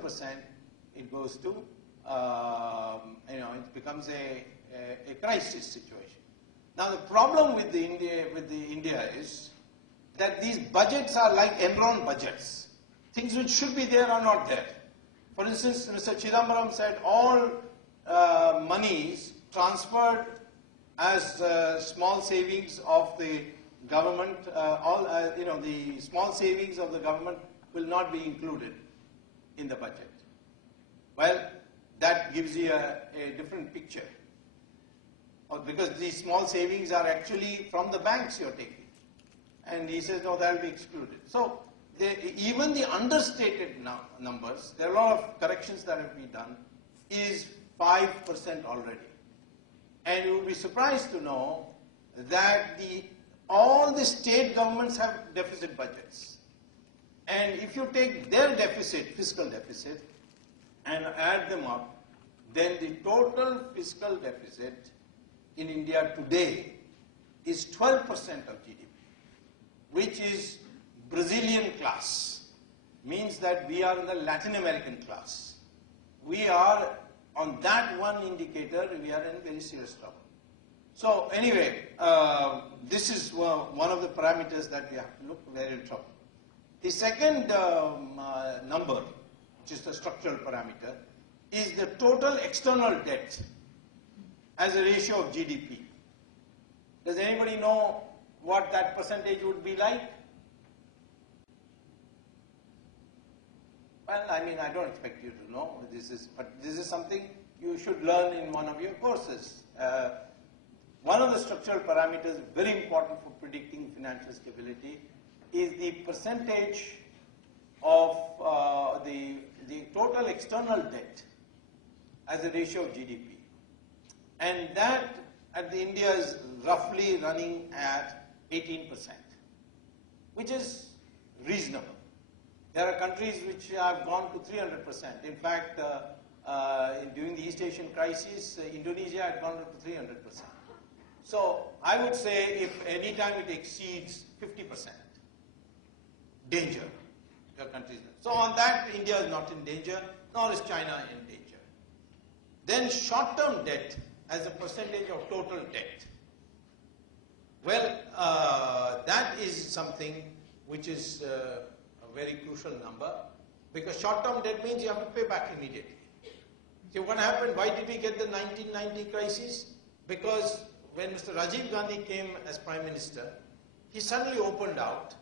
7%, it goes to, it becomes a crisis situation. Now the problem with the India is that these budgets are like Enron budgets. Things which should be there are not there. For instance, Mr. Chidambaram said all monies transferred as small savings of the government, the small savings of the government will not be included in the budget. Well, that gives you a different picture. Because these small savings are actually from the banks you're taking. And he says, no, that will be excluded. So, even the understated numbers, there are a lot of corrections that have been done, is 5% already. And you will be surprised to know that all the state governments have deficit budgets. And if you take their deficit, fiscal deficit, and add them up, then the total fiscal deficit in India today is 12% of GDP, which is Brazilian class. Means that we are in the Latin American class. We are, on that one indicator, we are in very serious trouble. So anyway, this is one of the parameters that we have to look very in trouble. The second number, which is the structural parameter, is the total external debt as a ratio of GDP. Does anybody know what that percentage would be like? Well, I mean, I don't expect you to know but this is something you should learn in one of your courses. One of the structural parameters very important for predicting financial stability is the percentage of the total external debt as a ratio of GDP. And that at the India is roughly running at 18%, which is reasonable. There are countries which have gone to 300%. In fact, during the East Asian crisis, Indonesia had gone up to 300%. So I would say if any time it exceeds 50%, danger. Your countries. So on that, India is not in danger, nor is China in danger. Then short-term debt as a percentage of total debt. Well, that is something which is a very crucial number, because short-term debt means you have to pay back immediately. So what happened? Why did we get the 1990 crisis? Because when Mr. Rajiv Gandhi came as Prime Minister, he suddenly opened out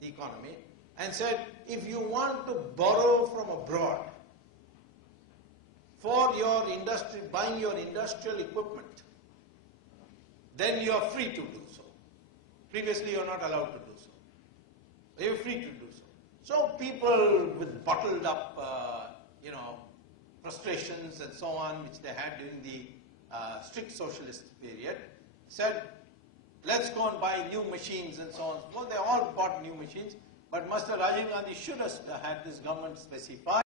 the economy and said, if you want to borrow from abroad for your industry, buying your industrial equipment, then you are free to do so. Previously, you are not allowed to do so. You are free to do so. So people with bottled up, frustrations and so on, which they had during the strict socialist period, said, let's go and buy new machines and so on. Well, they all bought new machines, but Mr. Rajiv Gandhi should have had this government specify